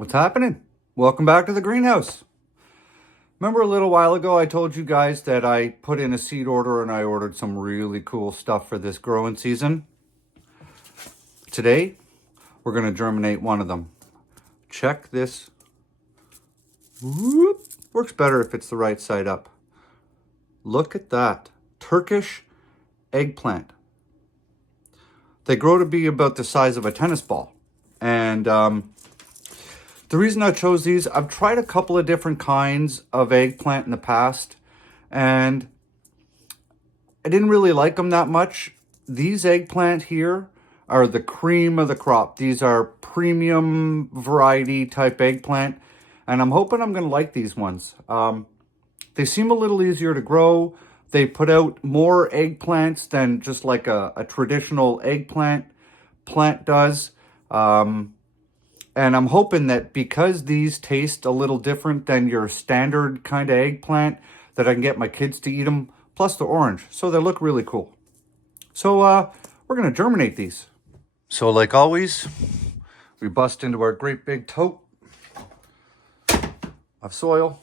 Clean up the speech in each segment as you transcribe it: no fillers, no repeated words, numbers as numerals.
What's happening? Welcome back to the greenhouse. Remember a little while ago I told you guys that I put in a seed order and I ordered some really cool stuff for this growing season? Today, we're going to germinate one of them. Check this. Whoop. Works better if it's the right side up. Look at that. Turkish eggplant. They grow to be about the size of a tennis ball. And the reason I chose these, I've tried a couple of different kinds of eggplant in the past, and I didn't really like them that much. These eggplant here are the cream of the crop. These are premium variety type eggplant, and I'm hoping I'm going to like these ones. They seem a little easier to grow. They put out more eggplants than just like a traditional eggplant plant does. And I'm hoping that because these taste a little different than your standard kind of eggplant, that I can get my kids to eat them, plus the orange. So they look really cool. So we're going to germinate these. So like always, we bust into our great big tote of soil.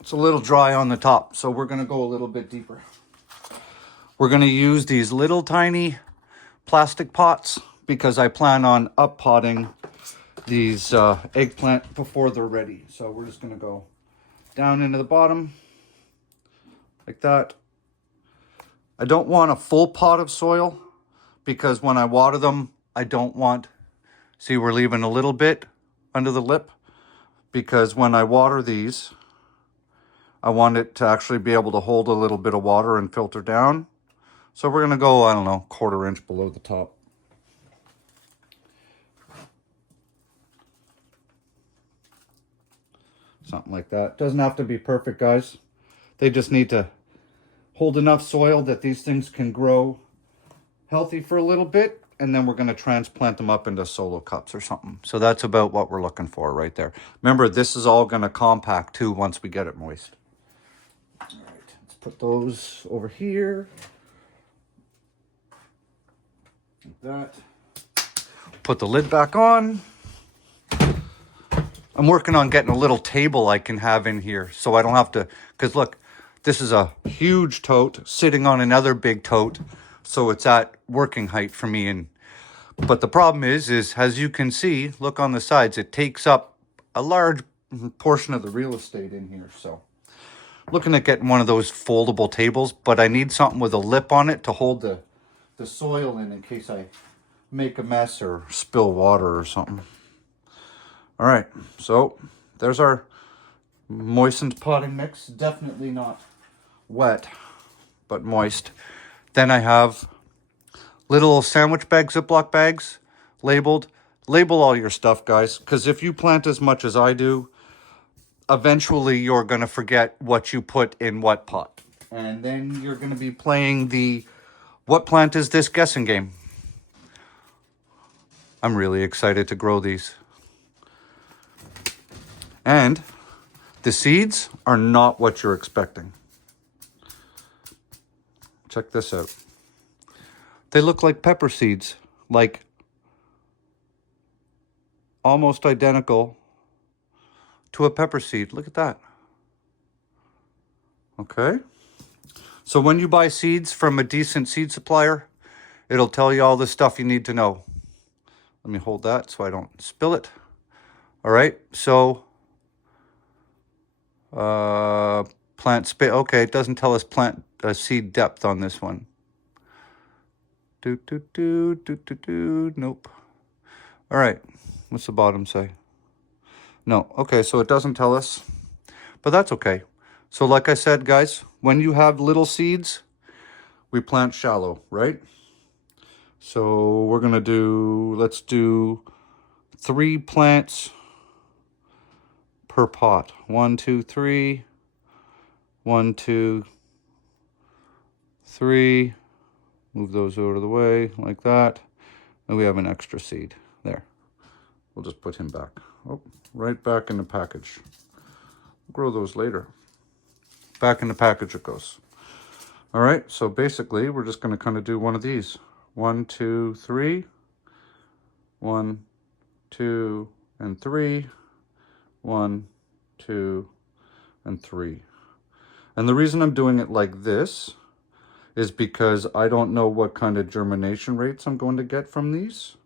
It's a little dry on the top, so we're going to go a little bit deeper. We're going to use these little tiny plastic pots because I plan on up-potting these eggplant before they're ready. So we're just going to go down into the bottom like that. I don't want a full pot of soil because when I water them, I don't want, see, we're leaving a little bit under the lip because when I water these, I want it to actually be able to hold a little bit of water and filter down. So we're going to go, I don't know, 1/4 inch below the top. Something like that. Doesn't have to be perfect, guys. They just need to hold enough soil that these things can grow healthy for a little bit, and then we're going to transplant them up into solo cups or something. So that's about what we're looking for right there. Remember, this is all going to compact too once we get it moist. All right, let's put those over here. Like that. Put the lid back on. I'm working on getting a little table I can have in here so I don't have to, because look, this is a huge tote sitting on another big tote, so it's at working height for me. But the problem is as you can see, look on the sides, it takes up a large portion of the real estate in here. So looking at getting one of those foldable tables, but I need something with a lip on it to hold the soil in case I make a mess or spill water or something. All right, so there's our moistened potting mix. Definitely not wet, but moist. Then I have little sandwich bag, Ziploc bags, labeled. Label all your stuff, guys, because if you plant as much as I do, eventually you're going to forget what you put in what pot. And then you're going to be playing the what plant is this guessing game. I'm really excited to grow these. And the seeds are not what you're expecting. Check this out. They look like pepper seeds, like almost identical to a pepper seed. Look at that. Okay. So when you buy seeds from a decent seed supplier, it'll tell you all the stuff you need to know. Let me hold that so I don't spill it. All right, so plant space. Okay, it doesn't tell us plant seed depth on this one. Nope. All right, what's the bottom say? No, okay, so it doesn't tell us, but that's okay. So like I said, guys, when you have little seeds, we plant shallow, right? So we're gonna do, let's do 3 plants per pot. 1, 2, 3. 1, 2, 3. Move those out of the way like that. And we have an extra seed there. We'll just put him back. Oh, right back in the package. Grow those later. Back in the package it goes. All right, so basically we're just going to kind of do one of these. 1, 2, 3. 1, 2, and 3. 1, 2, and 3. And the reason I'm doing it like this is because I don't know what kind of germination rates I'm going to get from these.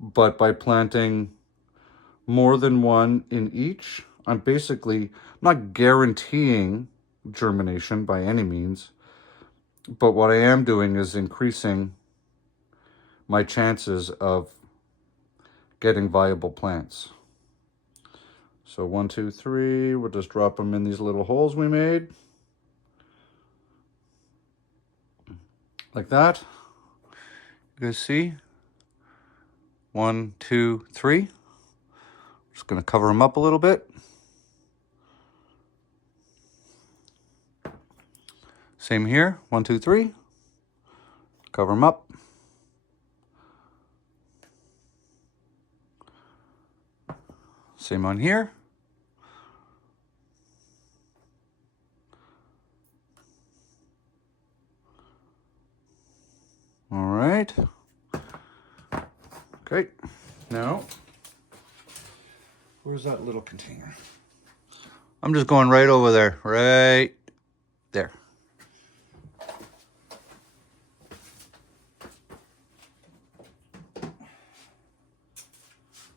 But by planting more than one in each, I'm not guaranteeing germination by any means, but what I am doing is increasing my chances of getting viable plants. So 1, 2, 3, we'll just drop them in these little holes we made. Like that. You guys see? 1, 2, 3. Just gonna cover them up a little bit. Same here, 1, 2, 3. Cover them up. Same on here. All right. Okay, now, where's that little container? I'm just going right over there, right there.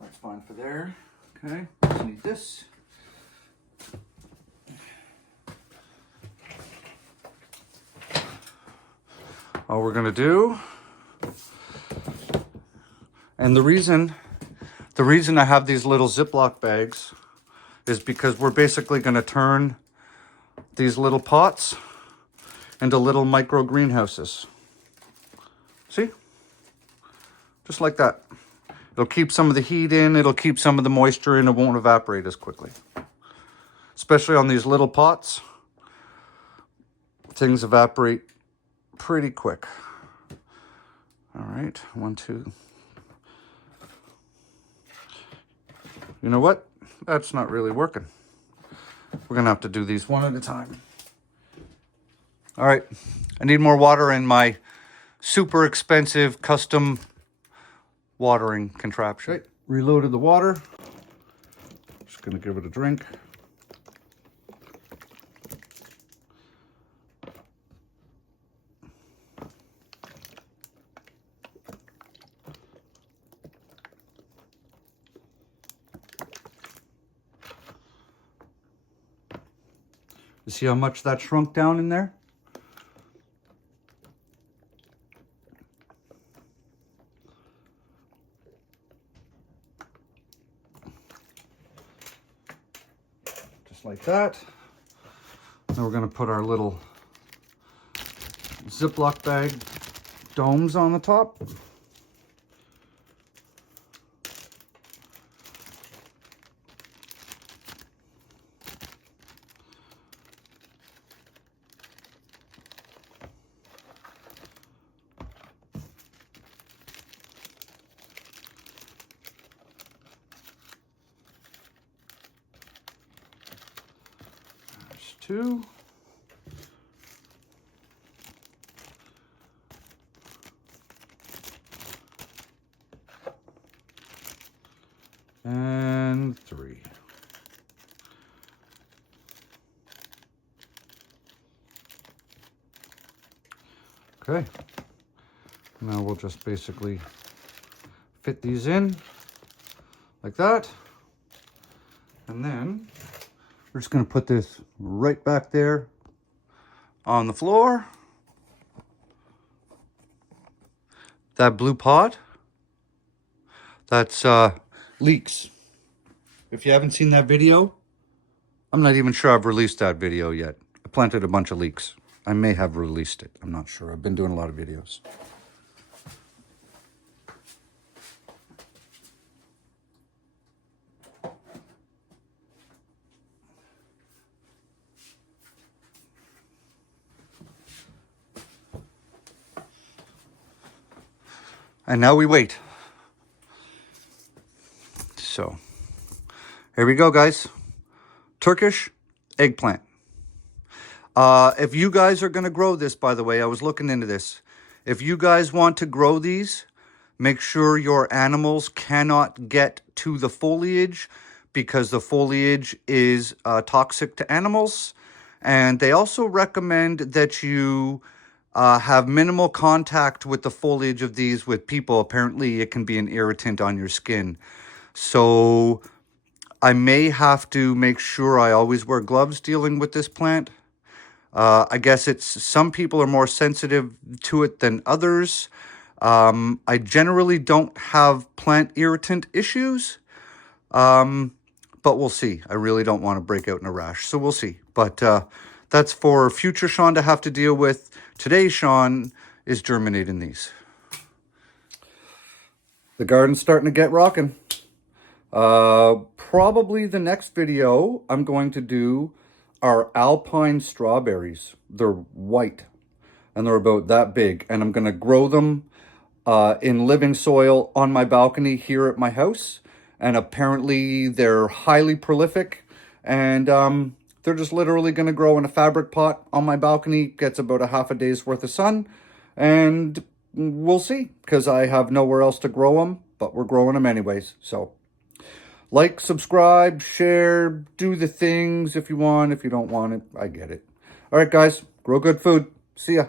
That's fine for there. Okay, just need this. All we're gonna do, and the reason I have these little Ziploc bags is because we're basically gonna turn these little pots into little micro greenhouses. See? Just like that. It'll keep some of the heat in, it'll keep some of the moisture in, it won't evaporate as quickly. Especially on these little pots, things evaporate pretty quick. All right, 1, 2. You know what? That's not really working. We're gonna have to do these one at a time. All right, I need more water in my super expensive custom watering contraption. Okay, reloaded the water. Just gonna give it a drink. You see how much that shrunk down in there? Just like that. Now we're going to put our little Ziploc bag domes on the top. There's 2. And 3. Okay. Now we'll just basically fit these in like that. And then we're just going to put this right back there on the floor. That blue pot, that's leeks. If you haven't seen that video, I'm not even sure I've released that video yet. I planted a bunch of leeks. I may have released it. I'm not sure. I've been doing a lot of videos. And now we wait. So, here we go, guys. Turkish eggplant. If you guys are going to grow this, by the way, I was looking into this. If you guys want to grow these, Make sure your animals cannot get to the foliage because the foliage is toxic to animals. And they also recommend that you have minimal contact with the foliage of these with people. Apparently, it can be an irritant on your skin. So I may have to make sure I always wear gloves dealing with this plant. I guess it's some people are more sensitive to it than others. I generally don't have plant irritant issues, but we'll see. I really don't want to break out in a rash, so we'll see. But that's for future Sean to have to deal with. Today, Sean is germinating these. The garden's starting to get rocking. Probably the next video I'm going to do are alpine strawberries. They're white and they're about that big, and I'm going to grow them in living soil on my balcony here at my house. And apparently they're highly prolific, and they're just literally going to grow in a fabric pot on my balcony. Gets about a half a day's worth of sun, and we'll see, because I have nowhere else to grow them, but we're growing them anyways. So like, subscribe, share, do the things if you want. If you don't want it, I get it. All right, guys, grow good food. See ya.